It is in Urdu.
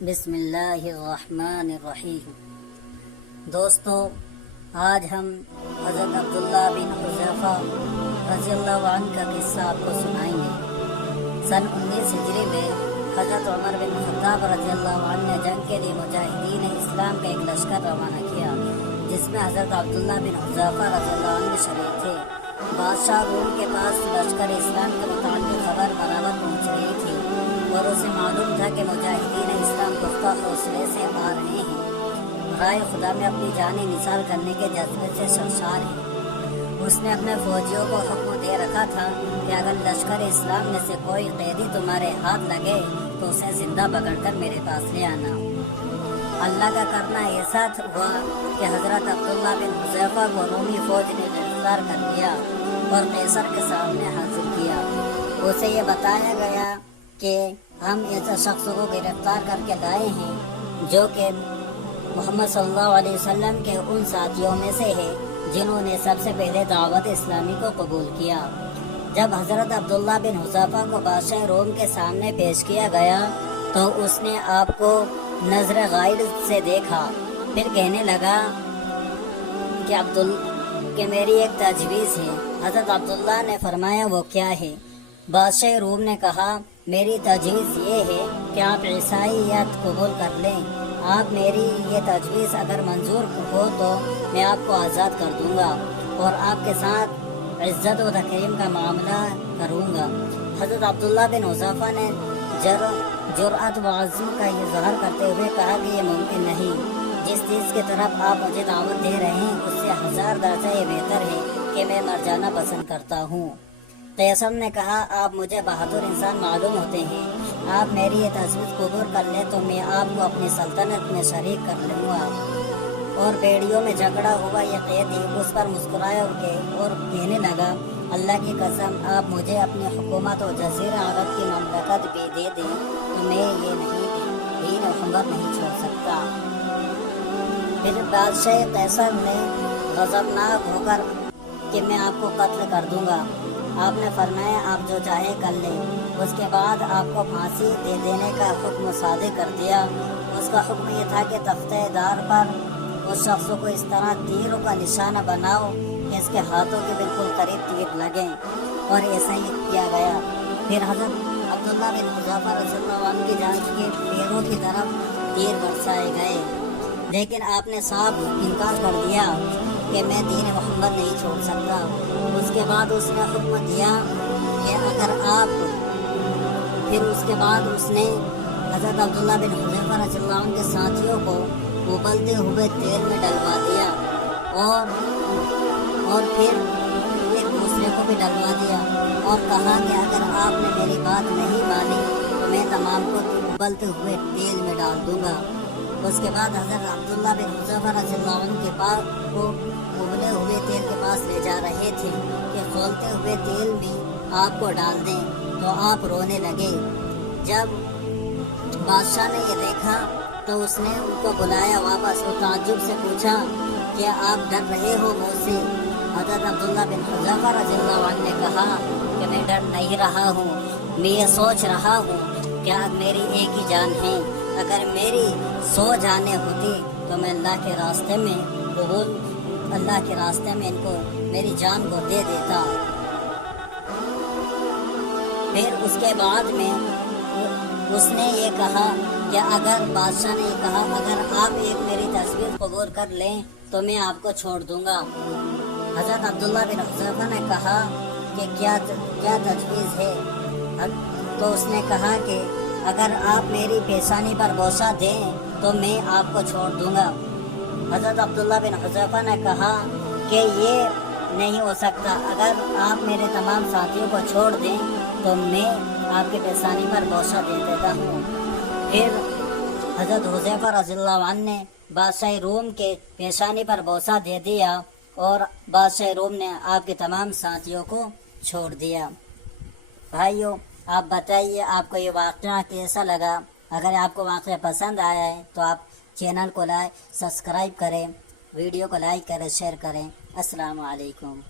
بسم اللہ الرحمن الرحیم۔ دوستو، آج ہم حضرت عبداللہ بن حذیفہ رضی اللہ عنہ کا قصہ آپ کو سنائیں گے۔ سن 19 ہجری میں حضرت عمر بن خطاب رضی اللہ عنہ نے جنگ کے لیے مجاہدین اسلام کا ایک لشکر روانہ کیا، جس میں حضرت عبداللہ بن حذیفہ رضی اللہ عنہ شریک تھے۔ بادشاہ روم کے پاس لشکر اسلام کے متعلق خبر برابر پہنچ رہی تھی اور اسے معلوم تھا کہ مجاہدین اسلام پختہ حوصلے سے آ رہے ہیں، رائے خدا میں اپنی جانیں نثار کرنے کے جذبے سے سرشار ہیں۔ اس نے اپنے فوجیوں کو حکم دے رکھا تھا کہ اگر لشکر اسلام میں سے کوئی قیدی تمہارے ہاتھ لگے تو اسے زندہ پکڑ کر میرے پاس لے آنا۔ اللہ کا کرنا ایسا ہوا کہ حضرت عبداللہ بن حذیفہ کو رومی فوج نے گرفتار کر لیا اور قیصر کے سامنے حاضر کیا۔ اسے یہ بتایا گیا کہ ہم ایسے شخص کو گرفتار کر کے لائے ہیں جو کہ محمد صلی اللہ علیہ وسلم کے ان ساتھیوں میں سے ہے جنہوں نے سب سے پہلے دعوت اسلامی کو قبول کیا۔ جب حضرت عبداللہ بن حذیفہ کو بادشاہ روم کے سامنے پیش کیا گیا تو اس نے آپ کو نظر غائب سے دیکھا، پھر کہنے لگا کہ میری ایک تجویز ہے۔ حضرت عبداللہ نے فرمایا وہ کیا ہے؟ بادشاہ روم نے کہا میری تجویز یہ ہے کہ آپ عیسائیت قبول کر لیں۔ آپ میری یہ تجویز اگر منظور ہو تو میں آپ کو آزاد کر دوں گا اور آپ کے ساتھ عزت و تکریم کا معاملہ کروں گا۔ حضرت عبداللہ بن حذیفہ نے جرأت و عزم کا اظہار کرتے ہوئے کہا کہ یہ ممکن نہیں۔ جس چیز کی طرف آپ مجھے دعوت دے رہے ہیں اس سے 1000 درجہ یہ بہتر ہے کہ میں مر جانا پسند کرتا ہوں۔ قیصر نے کہا آپ مجھے بہادر انسان معلوم ہوتے ہیں، آپ میری یہ تجویز قبول کر لیں تو میں آپ کو اپنی سلطنت میں شریک کر لوں گا۔ اور بیڑیوں میں جھگڑا ہوا یہ قیدی اس پر مسکرایا اور کہنے لگا اللہ کی قسم آپ مجھے اپنی حکومت و جزیرہ عرب کی مملکت بھی دے دیں تو میں یہ دین و خبر نہیں چھوڑ سکتا۔ پھر بادشاہ قیصر نے غضبناک ہو کر کہ میں آپ کو قتل کر دوں گا۔ آپ نے فرمایا آپ جو چاہے کر لیں۔ اس کے بعد آپ کو پھانسی دے دینے کا حکم صادر کر دیا۔ اس کا حکم یہ تھا کہ تختہ دار پر اس شخص کو اس طرح تیروں کا نشانہ بناؤ کہ اس کے ہاتھوں کے بالکل قریب تیر لگیں، اور ایسا ہی کیا گیا۔ پھر حضرت عبداللہ بن حذیفہ رضی اللہ عنہ کی جانب کے پیروں کی طرف تیر برسائے گئے، لیکن آپ نے صاف انکار کر دیا کہ میں دین محمد نہیں چھوڑ سکتا۔ اس کے بعد اس نے حکم دیا کہ اس کے بعد اس نے حضرت عبداللہ بن حذیفہ رضی اللہ عنہ کے ساتھیوں کو ابلتے ہوئے تیل میں ڈلوا دیا اور پھر ایک دوسرے کو بھی ڈلوا دیا اور کہا کہ اگر آپ نے میری بات نہیں مانی تو میں تمام کو ابلتے ہوئے تیل میں ڈال دوں گا۔ اس کے بعد حضرت عبداللہ بن حذیفہ رضی اللہ عنہ کے پاس کو ابلے ہوئے تیل کے پاس لے جا رہے تھے کہ کھولتے ہوئے تیل میں آپ کو ڈال دیں تو آپ رونے لگے۔ جب بادشاہ نے یہ دیکھا تو اس نے ان کو بلایا واپس اور تعجب سے پوچھا کہ آپ ڈر رہے ہو مجھ سے؟ حضرت عبداللہ بن حذیفہ رضی اللہ عنہ نے کہا کہ میں ڈر نہیں رہا ہوں، میں یہ سوچ رہا ہوں کہ اب میری ایک ہی جان ہے، اگر میری 100 جانیں ہوتی تو میں اللہ کے راستے میں ان کو میری جان کو دے دیتا۔ پھر اس کے بعد میں اس نے یہ کہا کہ بادشاہ نے یہ کہا اگر آپ ایک میری تجویز قبول کر لیں تو میں آپ کو چھوڑ دوں گا۔ حضرت عبداللہ بن حذیفہ نے کہا کہ کیا تجویز ہے؟ تو اس نے کہا کہ اگر آپ میری پیشانی پر بوسہ دیں تو میں آپ کو چھوڑ دوں گا۔ حضرت عبداللہ بن حذیفہ نے کہا کہ یہ نہیں ہو سکتا، اگر آپ میرے تمام ساتھیوں کو چھوڑ دیں تو میں آپ کی پیشانی پر بوسہ دے دیتا ہوں۔ پھر حضرت حذیفہ رضی اللہ عنہ نے بادشاہ روم کے پیشانی پر بوسہ دے دیا اور بادشاہ روم نے آپ کے تمام ساتھیوں کو چھوڑ دیا۔ بھائیو، آپ بتائیے آپ کو یہ واقعہ کیسا لگا؟ اگر آپ کو واقعہ پسند آیا ہے تو آپ چینل کو سبسکرائب کریں، ویڈیو کو لائک کریں، شیئر کریں۔ السلام علیکم۔